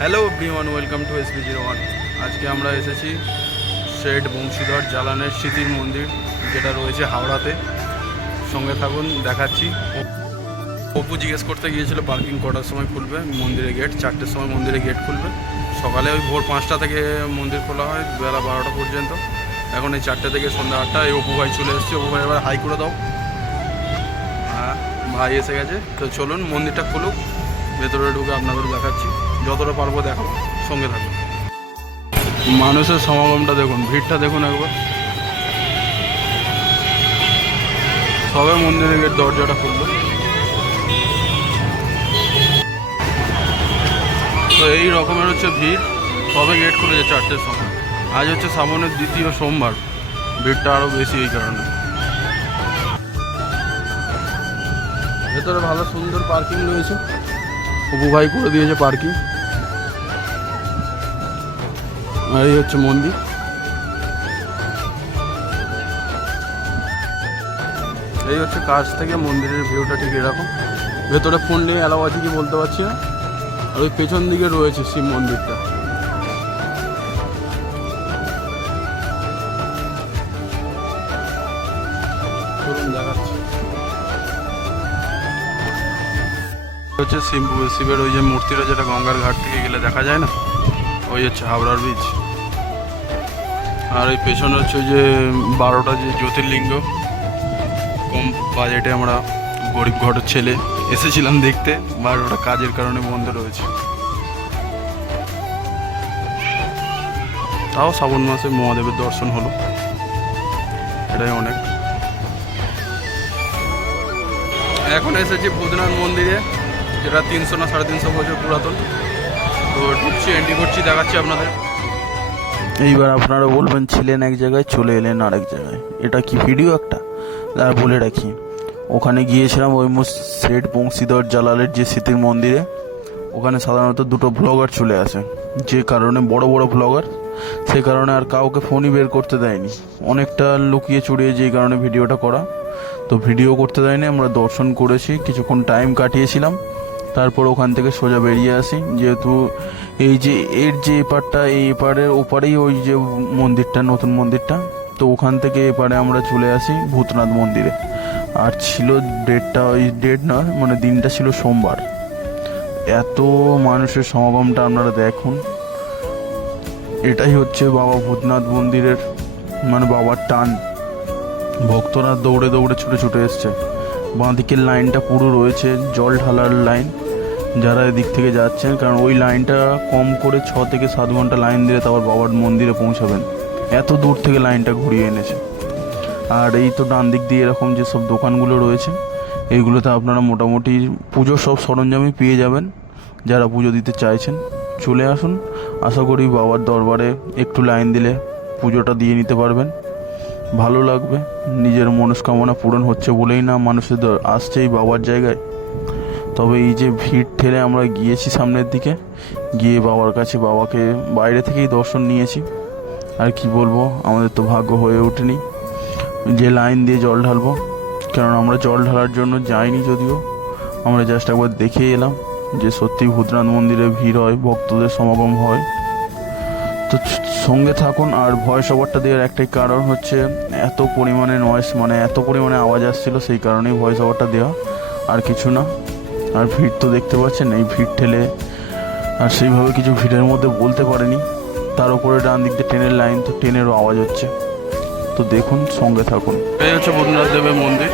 Hello everyone, welcome to SB01। আজকে আমরা এসেছি শেঠ বংশীধর জালানের স্মৃতির মন্দির, যেটা রয়েছে হাওড়াতে। সঙ্গে থাকুন, দেখাচ্ছি। অপু জিজ্ঞেস করতে গিয়েছিল পার্কিং কটার সময় খুলবে মন্দিরের গেট। 4টের সময় মন্দিরের গেট খুলবে। সকালে ওই ভোর 5টা থেকে মন্দির খোলা হয়, বেলা 12টা পর্যন্ত। এখন এই 4টে থেকে সন্ধ্যা 8টা। এই অপু ভাই চলে এসেছে। অপু ভাই এবার হাই করে দাও। হ্যাঁ, ভাই এসে গেছে। তো চলুন মন্দিরটা খুলুক, ভেতরে ঢুকে আপনাদের দেখাচ্ছি, যতটা পারবো দেখাবো। সঙ্গে থাকুন। মানুষের সমাগমটা দেখুন, ভিড়টা দেখুন একবার। সবে মন্দিরের গেট দরজাটা খুললো। তো এই রকমের হচ্ছে ভিড়। সবে গেট খুলেছে 4টের সময়। আজ হচ্ছে শ্রাবণের দ্বিতীয় সোমবার, ভিড়টা আরও বেশি এই কারণে। ভেতরে ভালো সুন্দর পার্কিং রয়েছে, অপু ভাই করে দিয়েছে পার্কিং। আর এই হচ্ছে মন্দির। এই হচ্ছে কাছ থেকে মন্দিরের ভিউটা ঠিক এরকম। ভেতরে ফোন নিয়ে অ্যালাউ আছে কি বলতে পারছি না। আর ওই পেছন দিকে রয়েছে শিব মন্দিরটা। চলুন দেখাচ্ছি। হচ্ছে শিবের ওই যে মূর্তিটা, যেটা গঙ্গার ঘাট থেকে গেলে দেখা যায় না, ওই হচ্ছে হাওড়ার ব্রিজ। আর ওই পেছনে হচ্ছে ওই যে 12টা যে জ্যোতির্লিঙ্গ। কম বাজেটে আমরা গরিব ঘরের ছেলে এসেছিলাম দেখতে, বাট ওটা কাজের কারণে বন্ধ রয়েছে। তাও শ্রাবণ মাসে মহাদেবের দর্শন হলো, এটাই অনেক। এখন এসেছি ভূতনাথ মন্দিরে, যেটা 300 না 350 বছর পুরাতন। তো ঢুকছি, এন্ট্রি করছি, দেখাচ্ছি আপনাদের। এইবার আপনারা বলবেন ছিলেন এক জায়গায় চলে এলেন আরেক জায়গায়, এটা কি ভিডিও একটা? আর বলে রাখি, ওখানে গিয়েছিলাম ওই শেঠ বংশীধর জালালের যে স্মৃতির মন্দিরে। ওখানে সাধারণত দুটো ব্লগার চলে আসে, যে কারণে বড় বড় ব্লগার, সে কারণে আর কাউকে ফোনই বের করতে দেয়নি। অনেকটা লুকিয়ে চুরিয়ে যেই কারণে ভিডিওটা করা। তো ভিডিও করতে দেয়নি, আমরা দর্শন করেছি, কিছুক্ষণ টাইম কাটিয়েছিলাম। তারপর ওখান থেকে সোজা বেরিয়ে আসি, যেহেতু এই যে এর যে এপারটা, এই এপারের ওপারেই ওই যে মন্দিরটা, নতুন মন্দিরটা। তো ওখান থেকে এপারে আমরা চলে আসি ভূতনাথ মন্দিরে। আর ছিল ডেটটা, ওই ডেট নয় মানে দিনটা ছিল সোমবার। এত মানুষের সমাগমটা আপনারা দেখুন। এটাই হচ্ছে বাবা ভূতনাথ মন্দিরের মানে বাবার টান। ভক্তরা দৌড়ে দৌড়ে ছুটে ছুটে এসছে। বাঁদিকের লাইনটা পুরো রয়েছে জল ঢালার লাইন, যারা এদিক থেকে যাচ্ছেন, কারণ ওই লাইনটা কম করে 6 থেকে 7 ঘন্টা লাইন দিলে তারপর বাবার মন্দিরে পৌঁছাবেন। এত দূর থেকে লাইনটা ঘুরিয়ে এনেছে। আর এই তো ডান দিক দিয়ে এরকম যে সব দোকানগুলো রয়েছে, এইগুলোতে আপনারা মোটামুটি পুজোর সব সরঞ্জামই পেয়ে যাবেন। যারা পুজো দিতে চাইছেন চলে আসুন। আশা করি বাবার দরবারে একটু লাইন দিলে পুজোটা দিয়ে নিতে পারবেন, ভালো লাগবে। নিজের মনস্কামনা পূরণ হচ্ছে বলেই না মানুষের আসছে এই বাবার জায়গায়। তবে এই যে ভিড় ঠেলে আমরা গিয়েছি সামনের দিকে, গিয়ে বাবার কাছে, বাবাকে বাইরে থেকেই দর্শন নিয়েছি। আর কি বলবো, আমাদের তো ভাগ্য হয়ে ওঠেনি যে লাইন দিয়ে জল ঢালবো, কারণ আমরা জল ঢালার জন্য যাইনি, যদিও আমরা জাস্ট একবার দেখে এলাম যে সত্যি ভূতনাথ মন্দিরে ভিড় হয়, ভক্তদের সমাগম হয়। তো সঙ্গে থাকুন। আর ভয়েস ওভারটা দেওয়ার একটাই কারণ হচ্ছে এত পরিমাণে নয়েস, মানে এত পরিমাণে আওয়াজ আসছিল, সেই কারণেই ভয়েস ওভারটা দেওয়া, আর কিছু না। আর ভিড় তো দেখতে পাচ্ছেন, এই ভিড় ঠেলে আর সেইভাবে কিছু ভিড়ের মধ্যে বলতে পারেনি। তার উপরে ডান দিক দিয়ে ট্রেনের লাইন, তো ট্রেনেরও আওয়াজ হচ্ছে। তো দেখুন, সঙ্গে থাকুন। এই হচ্ছে ভূতনাথ দেবের মন্দির।